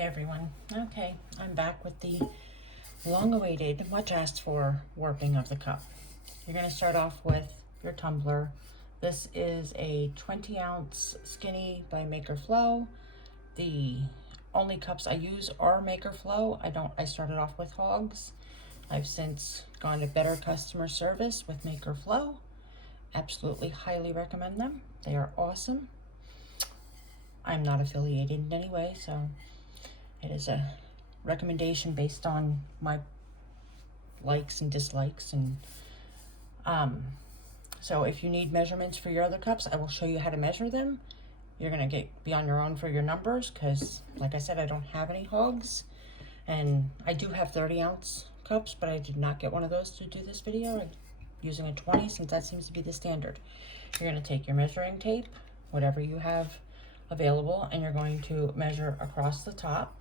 everyone. Okay, I'm back with the long-awaited, much asked for warping of the cup. You're going to start off with your tumbler. This is a 20-ounce skinny by Maker Flow. The only cups I use are Maker Flow. I started off with hogs. I've since gone to better customer service with Maker Flow. Absolutely highly recommend them. They are awesome. I'm not affiliated in any way, so it is a recommendation based on my likes and dislikes. And so if you need measurements for your other cups, I will show you how to measure them. You're gonna be on your own for your numbers, because like I said, I don't have any hogs, and I do have 30-ounce cups, but I did not get one of those to do this video. I'm using a 20 since that seems to be the standard. You're gonna take your measuring tape, whatever you have available, and you're going to measure across the top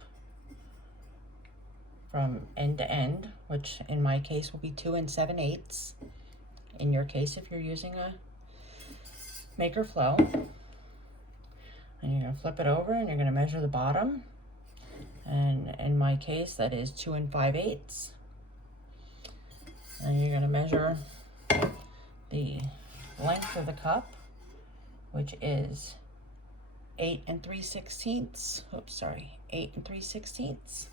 from end to end, which in my case will be 2 7/8. In your case, if you're using a Maker Flow, and you're going to flip it over and you're going to measure the bottom, and in my case that is 2 5/8. And you're going to measure the length of the cup, which is 8 3/16. Oops, sorry, 8 3/16.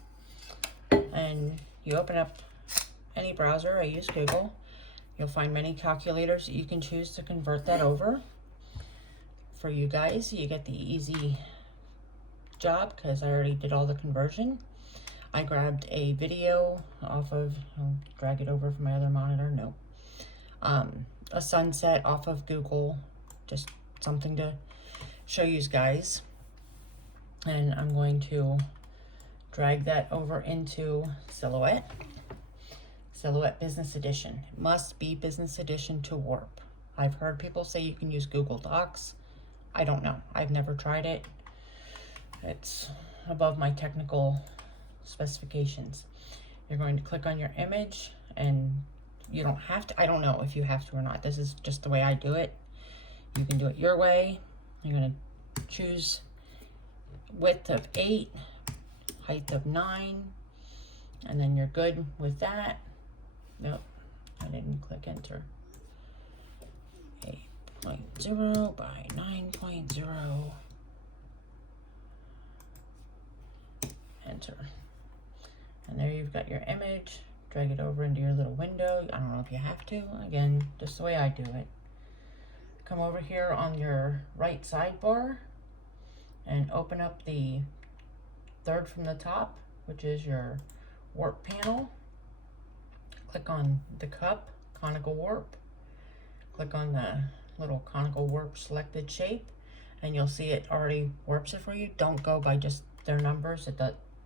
And you open up any browser. I use Google. You'll find many calculators that you can choose to convert that over. For you guys, you get the easy job because I already did all the conversion. I grabbed a video off of, I'll drag it over from my other monitor, no. A sunset off of Google, just something to show you guys. And I'm going to drag that over into Silhouette Business Edition. It must be Business Edition to warp. I've heard people say you can use Google Docs. I don't know. I've never tried it. It's above my technical specifications. You're going to click on your image, and you don't have to. I don't know if you have to or not. This is just the way I do it. You can do it your way. You're going to choose width of 8, height of 9, and then you're good with that. Nope, I didn't click enter. 8.0 by 9.0. Enter. And there you've got your image. Drag it over into your little window. I don't know if you have to. Again, just the way I do it. Come over here on your right sidebar and open up the third from the top, which is your warp panel. Click on the cup, conical warp. Click on the little conical warp selected shape, and you'll see it already warps it for you. Don't go by just their numbers.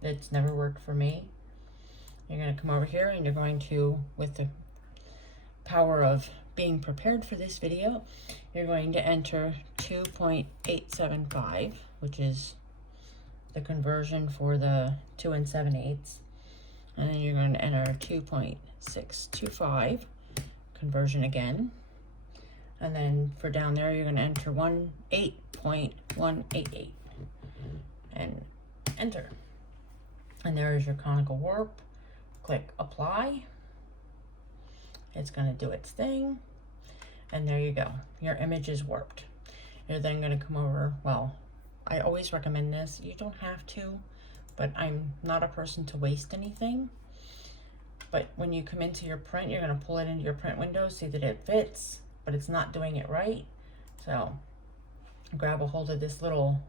It's never worked for me. You're going to come over here and you're going to, with the power of being prepared for this video, you're going to enter 2.875, which is the conversion for the 2 7/8. And then you're going to enter 2.625, conversion again. And then for down there, you're going to enter 8.188 and enter. And there is your conical warp. Click apply. It's going to do its thing. And there you go. Your image is warped. You're then going to come over, well, I always recommend this. You don't have to, but I'm not a person to waste anything. But when you come into your print, you're going to pull it into your print window, see that it fits, but it's not doing it right. So grab a hold of this little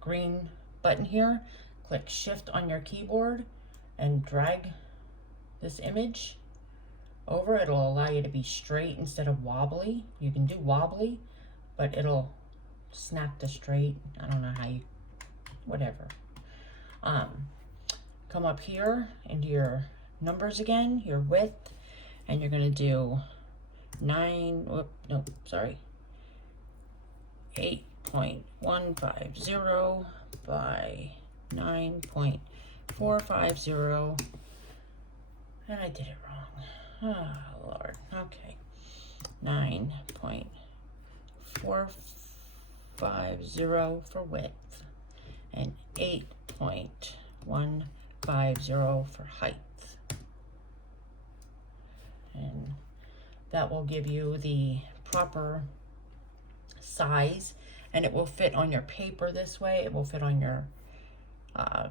green button here. Click shift on your keyboard and drag this image over. It'll allow you to be straight instead of wobbly. You can do wobbly, but it'll snap to straight. I don't know how you, whatever. Come up here into your numbers again, your width, and you're gonna do 8.150 by 9.450. And I did it wrong. Oh Lord. Okay. 9.450 for width. and 8.150 for height. And that will give you the proper size, and it will fit on your paper this way. It will fit on your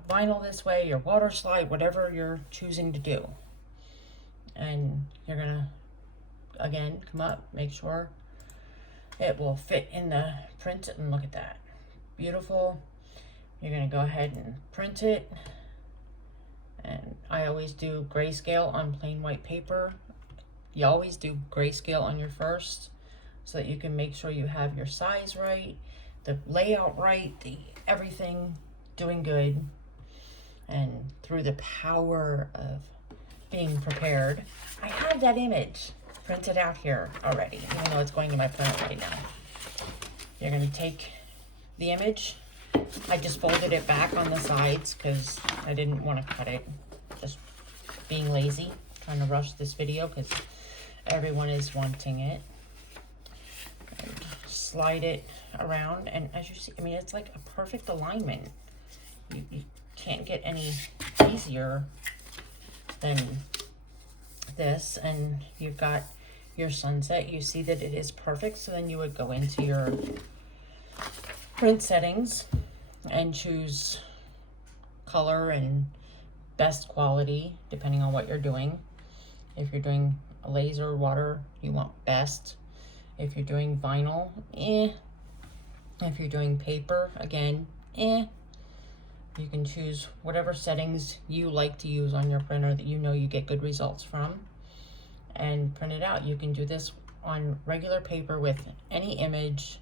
vinyl this way, your water slide, whatever you're choosing to do. And you're gonna, again, come up, make sure it will fit in the print, and look at that. Beautiful. You're gonna go ahead and print it. And I always do grayscale on plain white paper. You always do grayscale on your first, so that you can make sure you have your size right, the layout right, the everything doing good. And through the power of being prepared, I have that image printed out here already, even though it's going to my printer right now. You're going to take the image. I just folded it back on the sides because I didn't want to cut it. Just being lazy, trying to rush this video because everyone is wanting it. And slide it around, and as you see, I mean, it's like a perfect alignment. You can't get any easier than this. And you've got your sunset. You see that it is perfect, so then you would go into your print settings and choose color and best quality depending on what you're doing. If you're doing a laser water, you want best. If you're doing vinyl, If you're doing paper, again, You can choose whatever settings you like to use on your printer that you know you get good results from, and print it out. You can do this on regular paper with any image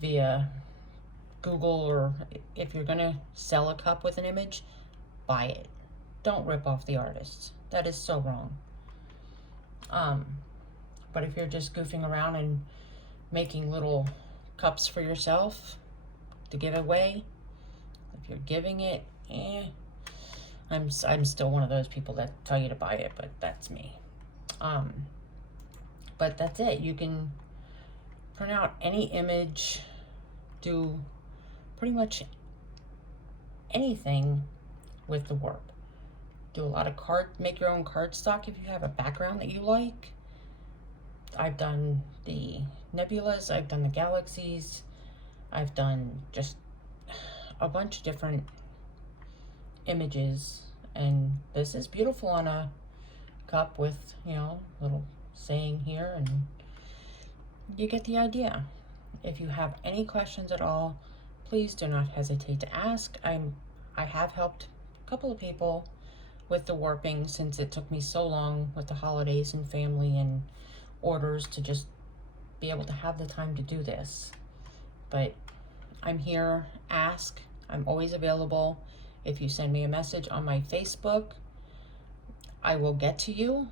via Google, or if you're gonna sell a cup with an image, buy it. Don't rip off the artist. That is so wrong. But if you're just goofing around and making little cups for yourself to give away, if you're giving it, I'm still one of those people that tell you to buy it, but that's me. But that's it. You can print out any image, do pretty much anything with the warp. Do a lot of make your own cardstock if you have a background that you like. I've done the nebulas, I've done the galaxies, I've done just a bunch of different images, and this is beautiful on a cup with, you know, little saying here, and you get the idea. If you have any questions at all, please do not hesitate to ask. I have helped a couple of people with the warping, since it took me so long with the holidays and family and orders to just be able to have the time to do this. But I'm here, ask. I'm always available. If you send me a message on my Facebook, I will get to you.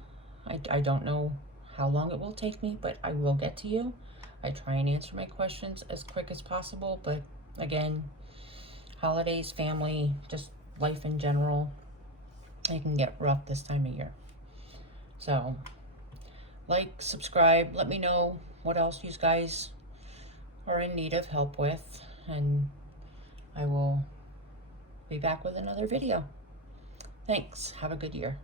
I don't know how long it will take me, but I will get to you. I try and answer my questions as quick as possible, but again, holidays, family, just life in general, it can get rough this time of year. So, like, subscribe, let me know what else you guys are in need of help with, and I will be back with another video. Thanks. Have a good year.